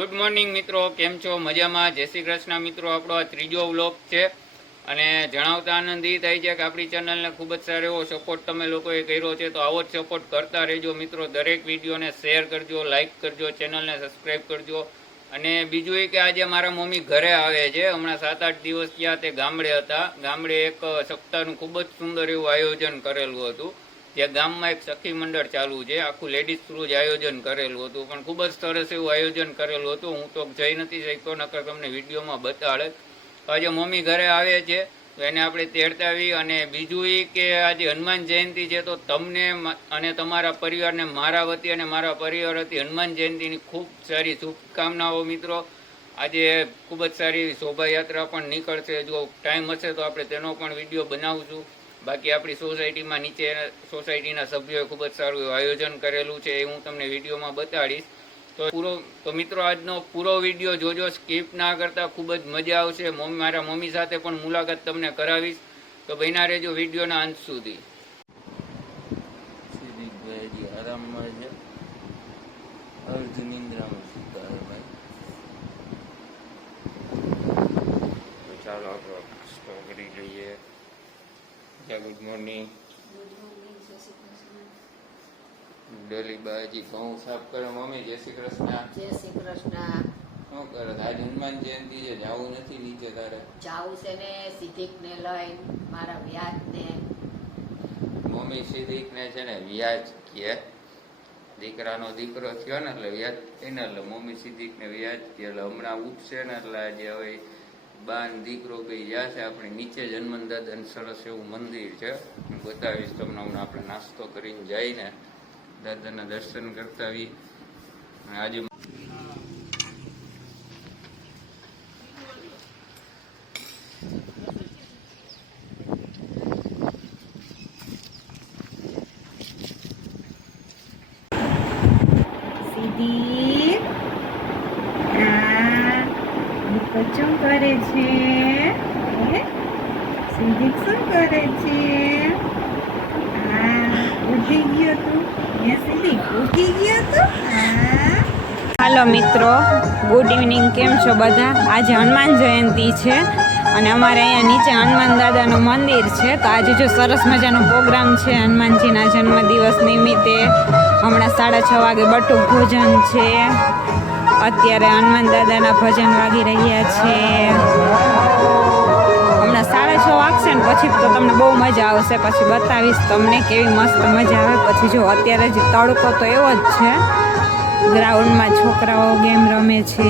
Good morning મિત્રો, કેમ છો? મજામાં? જય શ્રી કૃષ્ણ મિત્રો. આપણો આ ત્રીજો વ્લોગ છે અને જણાવતા આનંદ એ થાય છે કે આપણી ચેનલને ખૂબ જ સારો એવો સપોર્ટ તમે લોકોએ કર્યો છે, તો આવો જ સપોર્ટ કરતા રહેજો મિત્રો. દરેક વિડીયોને શેર કરજો, લાઇક કરજો, ચેનલને સબસ્ક્રાઈબ કરજો. અને બીજું એ કે આજે મારા મમ્મી ઘરે આવે છે. હમણાં 7-8 દિવસ ત્યાં તે ગામડે હતા. ગામડે એક સપ્તાહનું ખૂબ જ સુંદર એવું આયોજન કરેલું હતું. ત્યાં ગામમાં એક સખી મંડળ ચાલુ છે, આખું લેડીઝ થ્રુ જ આયોજન કરેલું હતું, પણ ખૂબ જ સરસ એવું આયોજન કરેલું હતું. હું તો જઈ નથી શકતો, નકર તમને વિડીયોમાં બતાડે. આજે મમ્મી ઘરે આવે છે તો એને આપણે તેડતા આવી. અને બીજું એ કે આજે હનુમાન જયંતિ છે, તો તમને અને તમારા પરિવારને મારા વતી અને મારા પરિવાર વતી હનુમાન જયંતિની ખૂબ સારી શુભકામનાઓ મિત્રો. આજે ખૂબ જ સારી શોભાયાત્રા પણ નીકળશે. જો ટાઈમ હશે તો આપણે તેનો પણ વિડીયો બનાવશું. બાકી આપણી સોસાયટીમાં નીચે સોસાયટીના સભ્યોએ ખૂબ જ સારું આયોજન કરેલું છે, એ હું તમને વિડીયોમાં બતાડીશ. તો મિત્રો આજનો પૂરો વિડીયો જોજો, સ્કીપ ના કરતા. ખૂબ જ મજા આવશે. મારા મમ્મી સાથે પણ મુલાકાત તમને કરાવીશ, તો બન્યા રહેજો વિડીયોના અંત સુધી. આરામમાં છે, અર્ધ નિંદ્રામાં સુતા હે ભાઈ. તો ચાલો આપણે સ્ટો કરી લઈએ. Good morning. ડોલી બાજી ઘઉં સાફ કરે. મમ્મી જય શ્રી કૃષ્ણ. જય શ્રી કૃષ્ણ. શું કરે? આજે હનુમાન જયંતિ છે, જવું નથી નીચે તારે? જાવું છે ને સિદ્ધિક ને લઈ મારા વ્યાજ ને. મમ્મી સિદ્ધિક ને છે ને વ્યાજ કે દીકરાનો દીકરો થયો ને એટલે વ્યાજ થઈને, એટલે મમ્મી સિદ્ધિક ને વ્યાજ કે એટલે હમણાં ઉઠશે ને એટલે આજે હવે બાન દીકરો ભાઈ જશે. આપણે નીચે જ હનુમાન દાદાનું સરસ એવું મંદિર છે, હું બતાવીશ તમને. હમણાં આપણે નાસ્તો કરીને જઈને દાદાના દર્શન કરતા આવી. આજે સિદ્ધિક શું કરે છે? સિદ્ધિક શું કરે છે? ઉઠી ગયો તું? સિદ્ધિક ઉઠી ગયો તું? હાલો મિત્રો, ગુડ ઇવનિંગ. કેમ છો બધા? આજે હનુમાન જયંતિ છે અને અમારે અહીંયા નીચે હનુમાન દાદાનું મંદિર છે, તો આજે જો સરસ મજાનો પ્રોગ્રામ છે હનુમાનજીના જન્મદિવસ નિમિત્તે. હમણાં 6:30 વાગે બટુક ભોજન છે. અત્યારે હનુમાન દાદાના ભજન વાગી રહ્યા છે. હમણાં 6:30 વાગશે ને પછી તો તમને બહુ મજા આવશે. પછી બતાવીશ તમને કેવી મસ્ત મજા આવે. પછી જો અત્યારે જ તડકો તો એવો જ છે, ગ્રાઉન્ડમાં છોકરાઓ ગેમ રમે છે.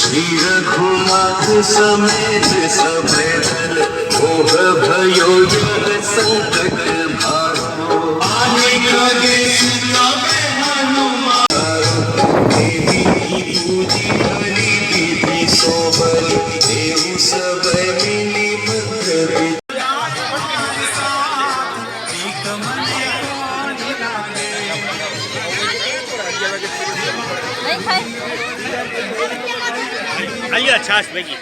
श्री रघुनाथ समेत सबे दल मोह भयो जग संकट भागो आने लगे सीता में हनुमान देवी पूजी हरि विधि सोबरी देव सब मिली मंत्र અહીંયા છાશ ભેગી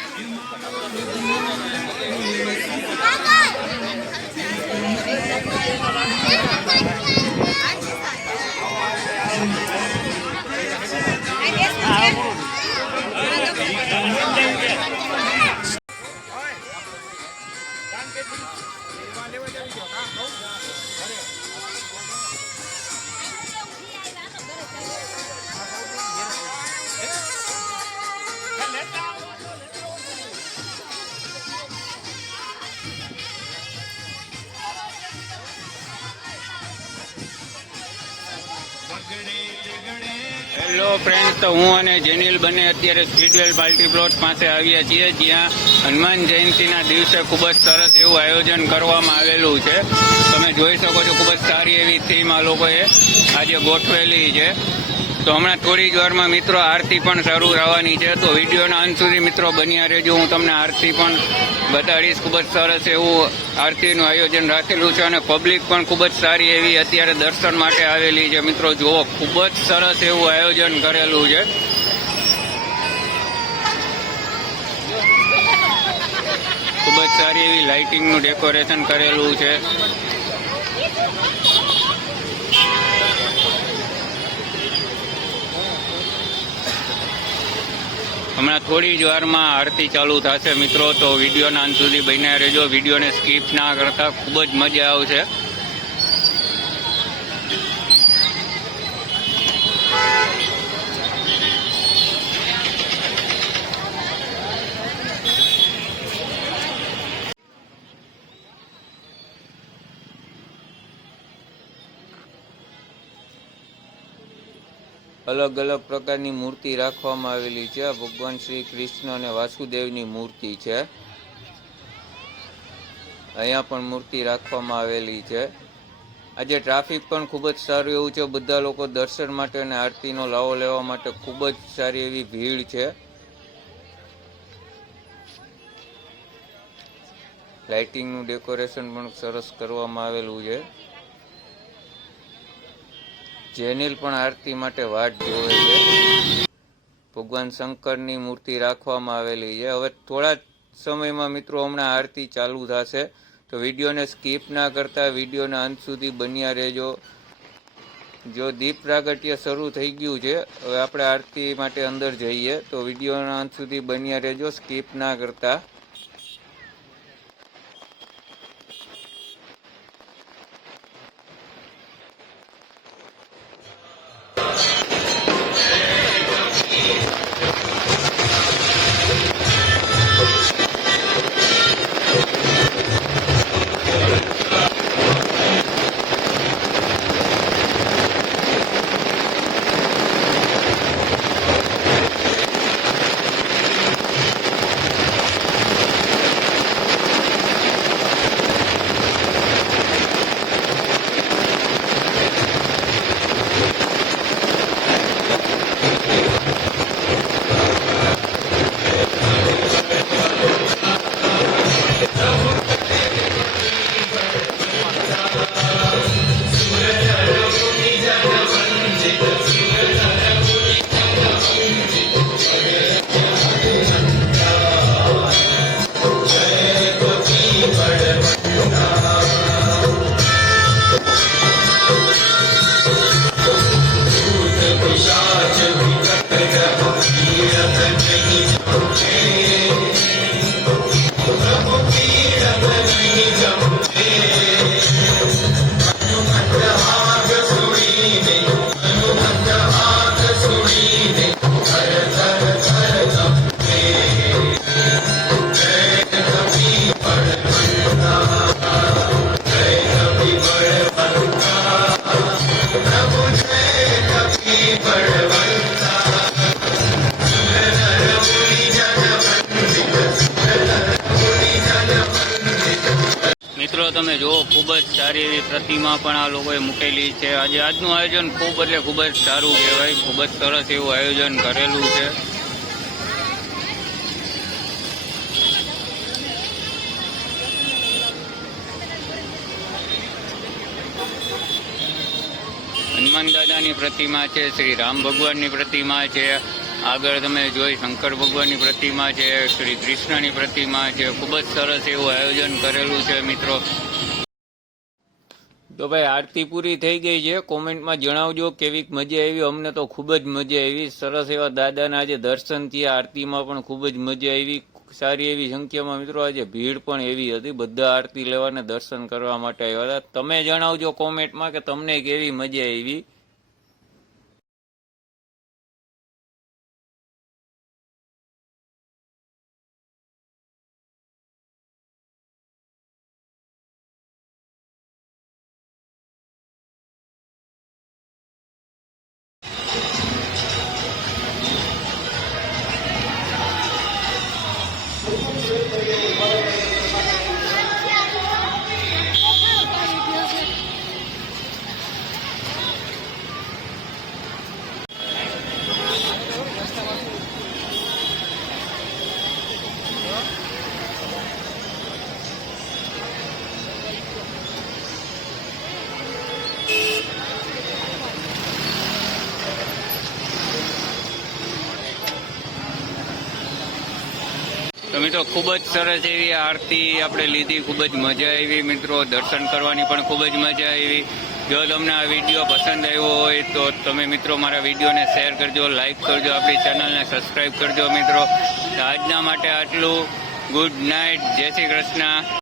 હેલો ફ્રેન્ડ્સ, તો હું અને જેનિલ બંને અત્યારે સ્પીડવેલ પાર્ટી પ્લોટ પાસે આવ્યા છીએ, જ્યાં હનુમાન જયંતિના દિવસે ખૂબ જ સરસ એવું આયોજન કરવામાં આવેલું છે. તમે જોઈ શકો છો, ખૂબ જ સારી એવી થીમ આ લોકોએ આજે ગોઠવેલી છે. તો હમણાં થોડી જ વારમાં મિત્રો આરતી પણ શરૂ થવાની છે, તો વિડીયોના અંત સુધી મિત્રો બન્યા રહેજો. હું તમને આરતી પણ બતાડીશ. ખૂબ જ સરસ એવું આરતીનું આયોજન રાખેલું છે અને પબ્લિક પણ ખૂબ જ સારી એવી અત્યારે દર્શન માટે આવેલી છે. મિત્રો જુઓ, ખૂબ જ સરસ એવું આયોજન કરેલું છે. ખૂબ જ સારી એવી લાઇટિંગનું ડેકોરેશન કરેલું છે. હમણાં થોડી જ વારમાં આરતી ચાલુ થશે મિત્રો, તો વિડીયોના અંત સુધી બન્યા રહેજો. વિડીયોને સ્કીપ ના કરતા, ખૂબ જ મજા આવશે. અલગ અલગ પ્રકારની મૂર્તિ રાખવામાં આવેલી છે. ભગવાન શ્રી કૃષ્ણ અને વાસુદેવની મૂર્તિ છે. અહીંયા પણ મૂર્તિ રાખવામાં આવેલી છે. આજે ટ્રાફિક પણ ખૂબ જ સારું એવું છે. બધા લોકો દર્શન માટે અને આરતીનો લાવો લેવા માટે ખૂબ જ સારી એવી ભીડ છે. લાઇટિંગનું ડેકોરેશન પણ સરસ કરવામાં આવેલું છે. જેનિલ પણ આરતી માટે વાટ જોવે છે. ભગવાન શંકરની મૂર્તિ રાખવામાં આવેલી છે. હવે થોડા સમયમાં મિત્રો હમણાં આરતી ચાલુ થશે, તો વિડીયોને સ્કીપ ના કરતા વિડીયોના અંત સુધી બન્યા રહેજો. જો દીપ પ્રાગટ્ય શરૂ થઈ ગયું છે, હવે આપણે આરતી માટે અંદર જઈએ, તો વિડીયોના અંત સુધી બન્યા રહેજો, સ્કીપ ના કરતા. મિત્રો તમે જુઓ, ખૂબ જ સારી એવી પ્રતિમા પણ આ લોકોએ મૂકેલી છે. આજે આજનું આયોજન ખૂબ એટલે ખૂબ જ સારું કહેવાય. ખૂબ જ સરસ એવું આયોજન કરેલું છે. હનુમાન દાદાની પ્રતિમા છે, શ્રી રામ ભગવાનની પ્રતિમા છે, આગળ તમે જોઈ શંકર ભગવાનની પ્રતિમા છે, શ્રી કૃષ્ણની પ્રતિમા છે. ખૂબ જ સરસ એવું આયોજન કરેલું છે મિત્રો. તો ભાઈ આરતી પૂરી થઈ ગઈ છે. કોમેન્ટમાં જણાવજો કેવીક મજા આવી. અમને તો ખૂબ જ મજા આવી. સરસ એવા દાદાના આજે દર્શન થયા. આરતીમાં પણ ખૂબ જ મજા આવી. સારી એવી સંખ્યામાં મિત્રો આજે ભીડ પણ એવી હતી. બધા આરતી લેવાને દર્શન કરવા માટે આવ્યા હતા. તમે જણાવજો કોમેન્ટમાં કે તમને કેવી મજા આવી. તો મિત્રો ખૂબ જ સરસ એવી આરતી આપણે લીધી, ખૂબ જ મજા આવી મિત્રો, દર્શન કરવાની પણ ખૂબ જ મજા આવી. જો તમને આ વિડીયો પસંદ આવ્યો હોય તો તમે મિત્રો મારા વિડીયોને શેર કરજો, લાઈક કરજો, આપણી ચેનલને સબસ્ક્રાઈબ કરજો મિત્રો. તો આજના માટે આટલું. ગુડ નાઇટ, જય શ્રી કૃષ્ણ.